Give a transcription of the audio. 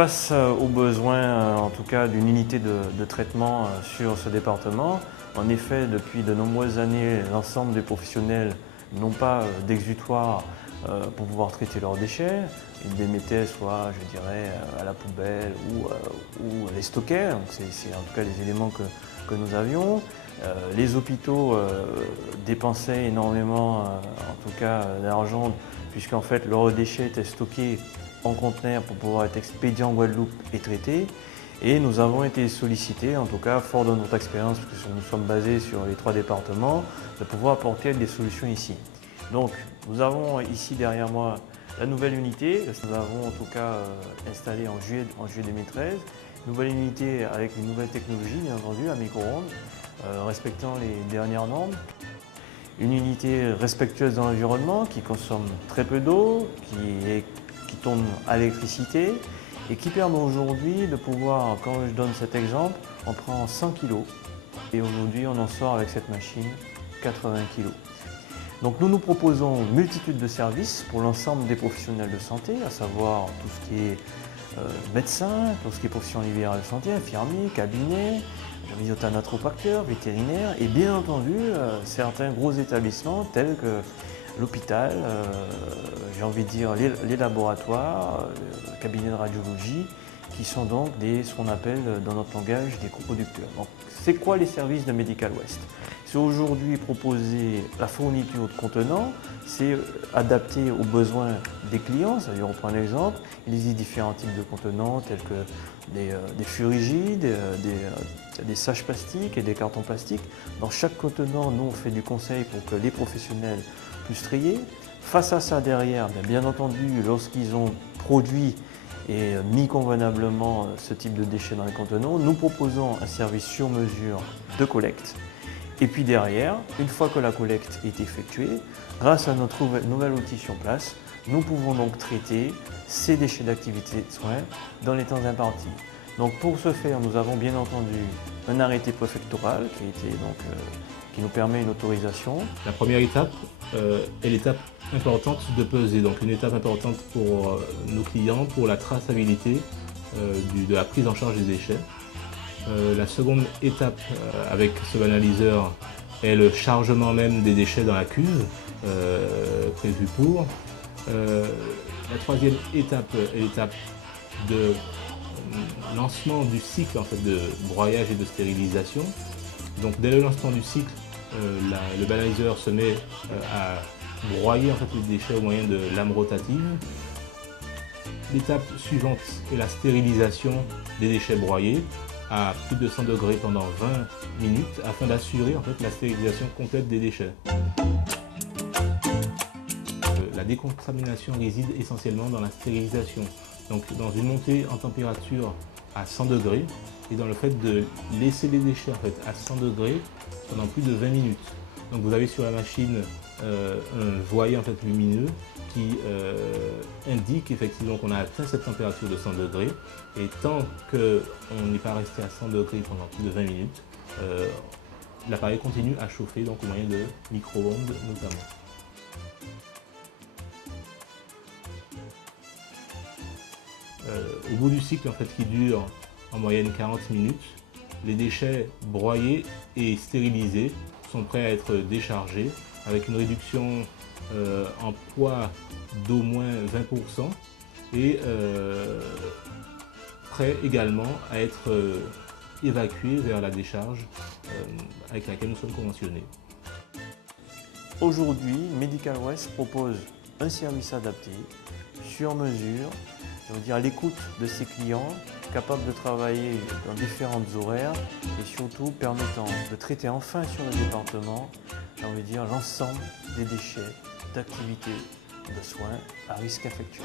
Face aux besoins, en tout cas, d'une unité de traitement sur ce département, en effet, depuis de nombreuses années, l'ensemble des professionnels n'ont pas d'exutoire pour pouvoir traiter leurs déchets. Ils les mettaient soit, je dirais, à la poubelle ou les stockaient. C'est en tout cas les éléments que nous avions. Les hôpitaux dépensaient énormément, en tout cas, d'argent, puisqu'en fait leurs déchets étaient stockés en conteneurs pour pouvoir être expédiés en Guadeloupe et traités. Et nous avons été sollicités, en tout cas fort de notre expérience, parce que nous sommes basés sur les 3 départements, de pouvoir apporter des solutions ici. Donc nous avons ici derrière moi la nouvelle unité, que nous avons en tout cas installée en juillet 2013. Nouvelle unité avec une nouvelle technologie, bien entendu, à micro-ondes, respectant les dernières normes. Une unité respectueuse de l'environnement, qui consomme très peu d'eau, qui tourne à l'électricité et qui permet aujourd'hui de pouvoir, quand je donne cet exemple, on prend 100 kg et aujourd'hui on en sort avec cette machine 80 kg. Donc nous proposons une multitude de services pour l'ensemble des professionnels de santé, à savoir tout ce qui est médecin, tout ce qui est profession libérale de santé, infirmier, cabinet, physiothanatropacteur, vétérinaire et bien entendu certains gros établissements tels que l'hôpital, j'ai envie de dire les laboratoires, le cabinet de radiologie, qui sont donc ce qu'on appelle dans notre langage des coproducteurs. Donc, c'est quoi les services de Medical Waste? C'est aujourd'hui proposer la fourniture de contenants, c'est adapté aux besoins des clients, c'est-à-dire on prend un exemple, il existe différents types de contenants tels que des fûts rigides, des saches plastiques et des cartons plastiques. Dans chaque contenant, nous on fait du conseil pour que les professionnels puissent trier. Face à ça derrière, bien entendu, lorsqu'ils ont produit et mis convenablement ce type de déchets dans les contenants, nous proposons un service sur mesure de collecte. Et puis derrière, une fois que la collecte est effectuée, grâce à notre nouvel outil sur place, nous pouvons donc traiter ces déchets d'activité de soins dans les temps impartis. Donc pour ce faire, nous avons bien entendu un arrêté préfectoral qui nous permet une autorisation. La première étape est l'étape importante de peser, donc une étape importante pour nos clients, pour la traçabilité de la prise en charge des déchets. La seconde étape avec ce banaliseur est le chargement même des déchets dans la cuve prévue pour. La troisième étape est l'étape de lancement du cycle en fait, de broyage et de stérilisation. Donc dès le lancement du cycle, le banaliseur se met à broyer en fait, les déchets au moyen de lames rotatives. L'étape suivante est la stérilisation des déchets broyés à plus de 100 degrés pendant 20 minutes afin d'assurer en fait, la stérilisation complète des déchets. La décontamination réside essentiellement dans la stérilisation, donc dans une montée en température à 100 degrés et dans le fait de laisser les déchets en fait, à 100 degrés pendant plus de 20 minutes. Donc vous avez sur la machine un voilier en fait, lumineux qui indique effectivement qu'on a atteint cette température de 100 degrés et tant qu'on n'est pas resté à 100 degrés pendant plus de 20 minutes, l'appareil continue à chauffer donc au moyen de micro-ondes notamment. Au bout du cycle en fait, qui dure en moyenne 40 minutes, les déchets broyés et stérilisés sont prêts à être déchargés avec une réduction en poids d'au moins 20% et prêts également à être évacués vers la décharge avec laquelle nous sommes conventionnés. Aujourd'hui, Medical Waste propose un service adapté, sur mesure, je veux dire à l'écoute de ses clients, capable de travailler dans différentes horaires et surtout permettant de traiter enfin sur le département, j'ai envie de dire, l'ensemble des déchets d'activités de soins à risque infectieux.